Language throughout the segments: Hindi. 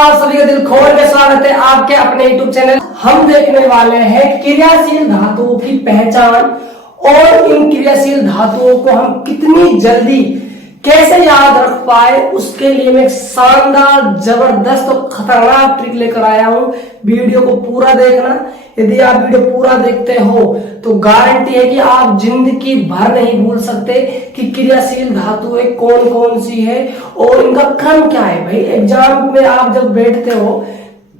आप सभी का दिल खोल के स्वागत है आपके अपने YouTube चैनल। हम देखने वाले हैं क्रियाशील धातुओं की पहचान और इन क्रियाशील धातुओं को हम कितनी जल्दी कैसे याद रख पाए, उसके लिए मैं एक शानदार, जबरदस्त और खतरनाक ट्रिक लेकर आया हूं। वीडियो को पूरा देखना। यदि आप वीडियो पूरा देखते हो तो गारंटी है कि आप जिंदगी भर नहीं भूल सकते कि क्रियाशील धातुएं कौन कौन सी है और इनका क्रम क्या है। भाई एग्जाम में आप जब बैठते हो,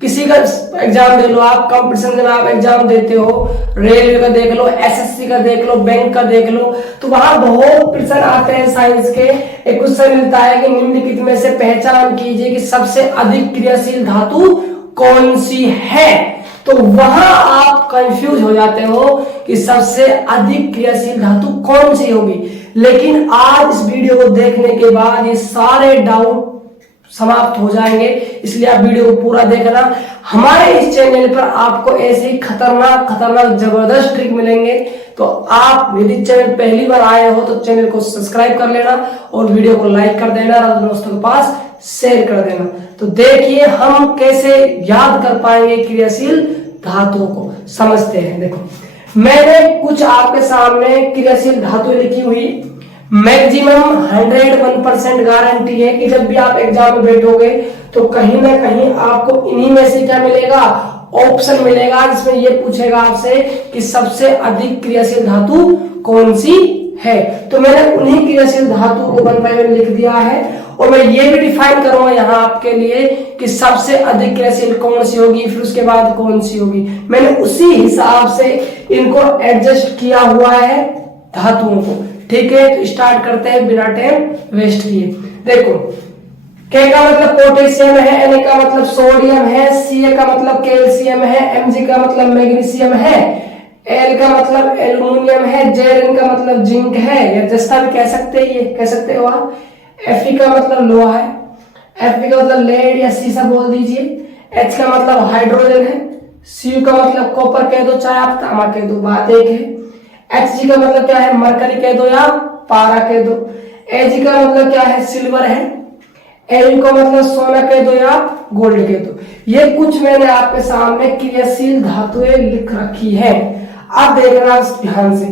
किसी का एग्जाम देख लो, आप कंपटीशन में आप एग्जाम देते हो, रेलवे का देख लो, एसएससी का देख लो, बैंक का देख लो, तो वहां बहुत प्रश्न आते हैं साइंस के। एक क्वेश्चन मिलता है कि निम्नलिखित में से पहचान कीजिए कि सबसे अधिक क्रियाशील धातु कौन सी है। तो वहां आप कंफ्यूज हो जाते हो कि सबसे अधिक क्रियाशील धातु कौन सी होगी। लेकिन आज इस वीडियो को देखने के बाद ये सारे डाउट समाप्त हो जाएंगे, इसलिए आप वीडियो को पूरा देखना। हमारे इस चैनल पर आपको ऐसे ही खतरनाक जबरदस्त ट्रिक मिलेंगे। तो आप यदि चैनल पहली बार आए हो तो चैनल को सब्सक्राइब कर लेना और वीडियो को लाइक कर देना और दोस्तों के पास शेयर कर देना। तो देखिए हम कैसे याद कर पाएंगे क्रियाशील धातुओं को। समझते हैं। देखो, मैंने कुछ आपके सामने क्रियाशील धातु लिखी हुई। मैक्सिमम 101% गारंटी है कि जब भी आप एग्जाम में बैठोगे तो कहीं ना कहीं आपको इन्हीं में से क्या मिलेगा, ऑप्शन मिलेगा, जिसमें ये पूछेगा आपसे कि सबसे अधिक क्रियाशील धातु कौन सी है। तो मैंने उन्हीं क्रियाशील धातु को 1 by 1 लिख दिया है और मैं ये भी डिफाइन करूंगा यहाँ आपके लिए कि सबसे अधिक क्रियाशील कौन सी होगी, फिर उसके बाद कौन सी होगी। मैंने उसी हिसाब से इनको एडजस्ट किया हुआ है धातुओं को। ठीक है, तो स्टार्ट करते हैं बिना टाइम वेस्ट किए। देखो, K का मतलब पोटेशियम है, Na का मतलब सोडियम है, Ca का मतलब कैल्शियम है, Mg का मतलब मैग्नीशियम है, L का मतलब एल्युमिनियम है, Zn का मतलब जिंक है, या जस्ता भी कह सकते हैं, ये कह सकते हो आप। Fe का मतलब लोहा है, Fe का मतलब लेड या सीसा बोल दीजिए, H का मतलब हाइड्रोजन है, Cu का मतलब कॉपर कह दो, चाहे आप तांबा कह दो, बात एक है। Hg का मतलब क्या है, मरकरी कह दो या पारा कह दो। Ag का मतलब क्या है, सिल्वर है। Au का मतलब सोना कह दो या गोल्ड कह दो। ये कुछ मैंने आपके सामने क्रियाशील धातुएं लिख रखी है। अब देखना ध्यान से,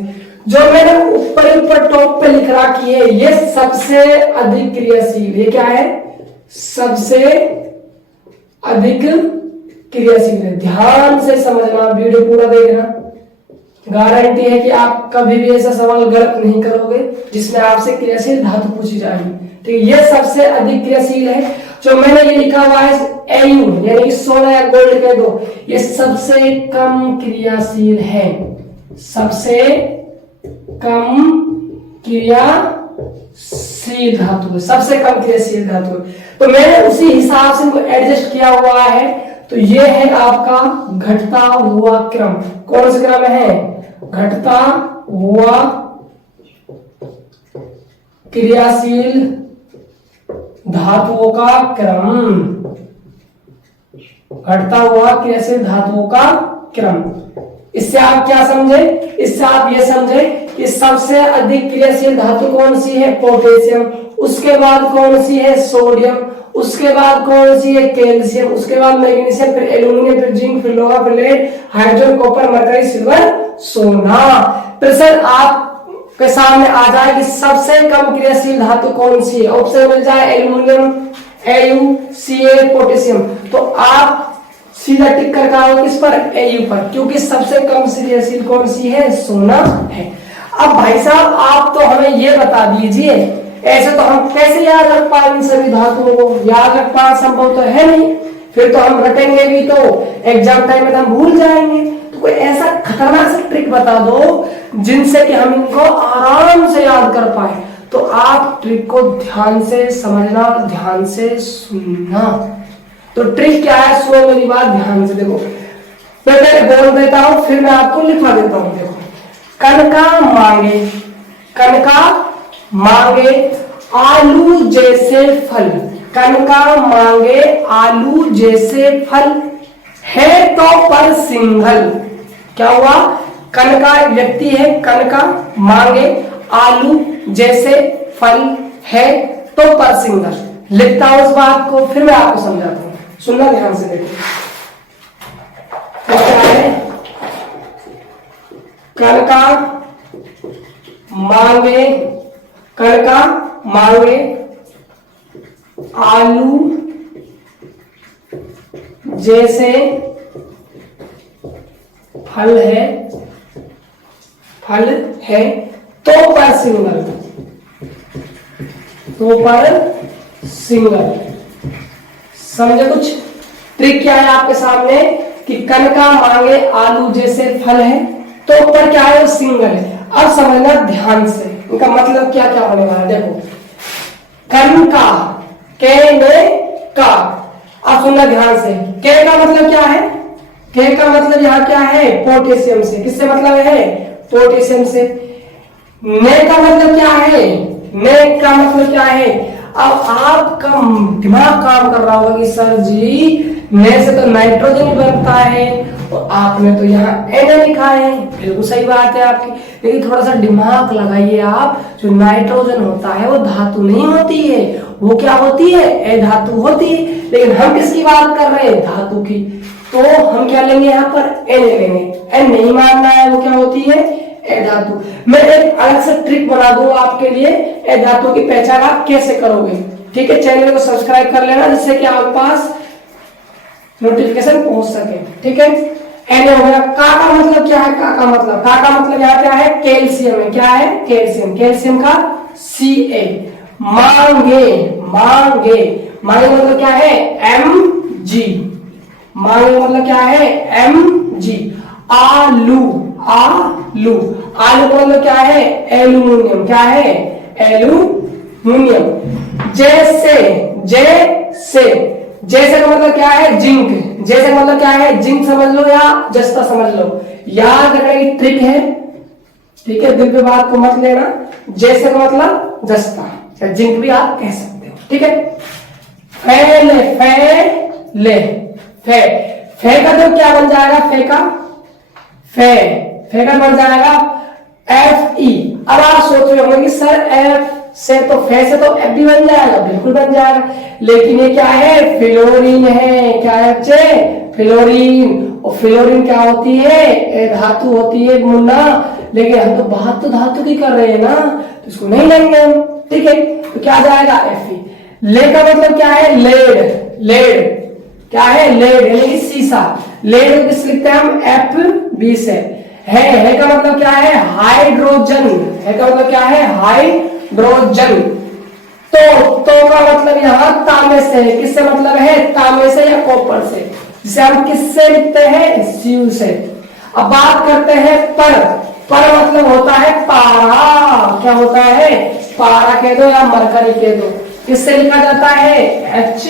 जो मैंने ऊपर टॉप पे लिख रखी है ये सबसे अधिक क्रियाशील। ये क्या है, सबसे अधिक क्रियाशील है। ध्यान से समझना, वीडियो पूरा देखना। गारंटी है कि आप कभी भी ऐसा सवाल गलत नहीं करोगे जिसमें आपसे क्रियाशील धातु पूछी जाएगी। ठीक, ये सबसे अधिक क्रियाशील है। जो मैंने ये लिखा हुआ है Au, यानी सोना या गोल्ड कह दो, ये सबसे कम क्रियाशील है। सबसे कम क्रियाशील धातु, सबसे कम क्रियाशील धातु। तो मैंने उसी हिसाब से इनको एडजस्ट किया हुआ है। तो ये है आपका घटता हुआ क्रम। कौन सा क्रम है, घटता हुआ क्रियाशील धातुओं का क्रम। घटता हुआ क्रियाशील धातुओं का क्रम। इससे आप क्या समझे, इससे आप ये समझे कि सबसे अधिक क्रियाशील धातु कौन सी है, पोटेशियम, उसके बाद कौन सी है, सोडियम, उसके बाद कौन सी है, कैल्शियम, उसके बाद मैग्नीशियम, फिर एल्युमिनियम, फिर जिंक, फिर लोहा, फिर lead, hydrogen, copper, mercury, silver, सोना। प्रश्न आपके सामने आ जाए कि सबसे कम क्रियाशील धातु कौन सी है, ऑप्शन मिल जाए एल्युमिनियम, Au, Ca, पोटेशियम। तो आप सीधा टिक कर आओ किस पर, Au पर, क्योंकि सबसे कम क्रियाशील कौन सी है, सोना है। अब भाई साहब आप तो हमें ये बता दीजिए, ऐसे तो हम कैसे याद रख पाएंगे सभी धातुओं को, याद रख पाना संभव तो है नहीं। फिर तो हम रटेंगे भी तो एग्जाम टाइम में हम भूल जाएंगे। तो कोई ऐसा खतरनाक सा ट्रिक बता दो जिनसे कि हम इनको आराम से याद कर पाए। तो आप ट्रिक को ध्यान से समझना, ध्यान से सुनना। तो ट्रिक क्या है, सुनो मेरी बात ध्यान से। देखो, मैं पहले बोल देता हूं फिर मैं आपको लिखवा देता हूं। देखो, कनका मांगे, कनका मांगे आलू जैसे फल, कनका मांगे आलू जैसे फल, है तो पर सिंघल। क्या हुआ, कनका व्यक्ति है, कनका मांगे आलू जैसे फल, है तो पर सिंघल। लिखता हूं उस बात को, फिर मैं आपको समझाता हूं। सुनना ध्यान से देखो, क्या है, कण का मांगे, कण का मांगे आलू जैसे फल है, फल है तो पर सिंगल, तो पर सिंगल। समझे कुछ? ट्रिक क्या है आपके सामने कि कण का मांगे आलू जैसे फल है तो पर क्या है, वो सिंगल है। अब समझना ध्यान से, इनका मतलब क्या क्या होने वाला है। देखो, कण का, के में का, अब सुनना ध्यान से, के का मतलब क्या है, के का मतलब यहाँ क्या है, पोटेशियम से। किससे मतलब है, पोटेशियम से। ने का मतलब क्या है, ने का मतलब क्या है। अब आपका दिमाग काम कर रहा होगा कि सर जी ने से तो नाइट्रोजन बनता है और आपने तो यहाँ Na लिखा है। बिल्कुल सही बात है आपकी, लेकिन थोड़ा सा दिमाग लगाइए आप। जो नाइट्रोजन होता है वो धातु नहीं होती है, वो क्या होती है, ए धातु होती है। लेकिन हम किसकी बात कर रहे हैं, धातु की। तो हम क्या लेंगे यहाँ पर, Na लेंगे। एन नहीं मानना है, वो क्या होती है, ए धातु। मैं एक अलग से ट्रिक बना दूंगा आपके लिए, ए धातु की पहचान आप कैसे करोगे। ठीक है, चैनल को सब्सक्राइब कर लेना जिससे कि आपके पास नोटिफिकेशन पहुंच सके। ठीक है, एन हो गया। का मतलब क्या है, का मतलब यहाँ क्या है, कैल्शियम है। क्या है, कैल्शियम, कैल्शियम का Ca। मांगे, मांगे, मांगे मतलब क्या है, Mg, मांगे मतलब क्या है, Mg। आलू, आलू, आलू का मतलब क्या है, एल्यूमिनियम। क्या है, एल्यूमिनियम। जैसे, जैसे, जैसे का मतलब क्या है, जिंक। जैसे का मतलब क्या है, जिंक समझ लो या जस्ता समझ लो, याद रखने की ट्रिक है। ठीक है, दिल पे बात को मत लेना। जैसे का मतलब जस्ता, जिंक भी आप कह सकते हो। ठीक है, फैले, फैले, फे, फे का तो क्या बन जाएगा, फे का, फे, फे का बन जाएगा Fe। अब आप सोच रहे होंगे कि सर एफ से तो, फे से तो एफ भी बन जाएगा। बिल्कुल बन जाएगा, लेकिन ये क्या है, फ्लोरीन है। क्या है बच्चे, फ्लोरीन। और फ्लोरीन क्या होती है, ए धातु होती है मुन्ना। लेकिन हम तो बात तो धातु की कर रहे हैं ना, तो इसको नहीं लेंगे हम। ठीक है, तो क्या जाएगा, Fe। ले का मतलब क्या है, लेड, लेड, क्या है, लेड यानी कि सीसा। लेड को किस लिखते हैं हम, F20 से। है का मतलब क्या है, हाइड्रोजन। है का मतलब क्या है, हाइड्रोजन। तो का मतलब यहाँ तांबे से है। किससे मतलब है, तांबे से या कॉपर से, जिसे हम किससे लिखते हैं, Cu से। अब बात करते हैं पर, पर मतलब होता है पारा। क्या होता है, पारा कह दो या मरकरी कह दो। किससे लिखा जाता है, Hg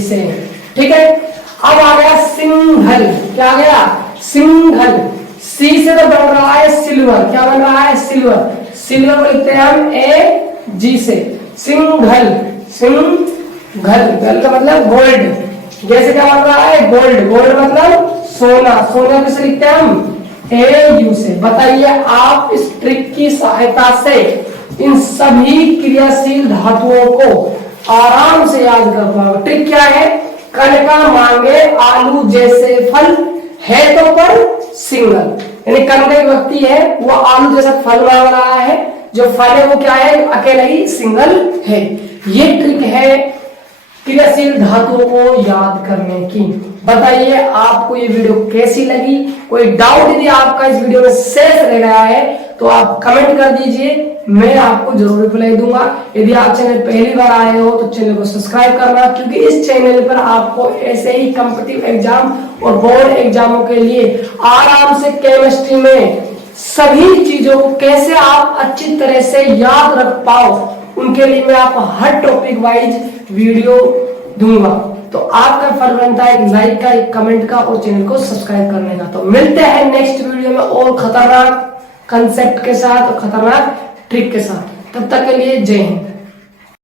से। ठीक है, अब आ गया सिंघल। क्या आ गया, सिंघल। सी से तो बन रहा है सिल्वर। क्या बन रहा है, सिल्वर। सिल्वर को लिखते हैं हम Ag से। सिंघल, सिंघल, गल का मतलब गोल्ड। जैसे क्या बन रहा है, गोल्ड, गोल्ड मतलब सोना। सोना किसे लिखते हैं हम, Au से। बताइए आप इस ट्रिक की सहायता से इन सभी क्रियाशील धातुओं को आराम से याद कर पाओगे। ट्रिक क्या है, कण का मांगे आलू जैसे फल है तो पर सिंगल, यानी कण का व्यक्ति है वो आलू जैसा फल मांग रहा है, जो फल है वो क्या है, अकेला ही सिंगल है। ये ट्रिक है क्रियाशील धातुओं को याद करने की। बताइए आपको ये वीडियो कैसी लगी। कोई डाउट यदि आपका इस वीडियो में शेष रह गया है तो आप कमेंट कर दीजिए, मैं आपको जरूर रिप्लाई दूंगा। यदि आप चैनल पहली बार आए हो तो चैनल को सब्सक्राइब करना, क्योंकि इस चैनल पर आपको ऐसे ही कॉम्पिटिटिव एग्जाम और बोर्ड एग्जामों के लिए आराम से केमिस्ट्री में सभी चीजों को कैसे आप अच्छी तरह से याद रख पाओ, उनके लिए मैं आपको हर टॉपिक वाइज वीडियो दूंगा। तो आपका फर्ज बनता है एक लाइक का, एक कमेंट का और चैनल को सब्सक्राइब करने का। तो मिलते हैं नेक्स्ट वीडियो में और खतरनाक कंसेप्ट के साथ और खतरनाक ट्रिक के साथ। तब तक के लिए जय हिंद।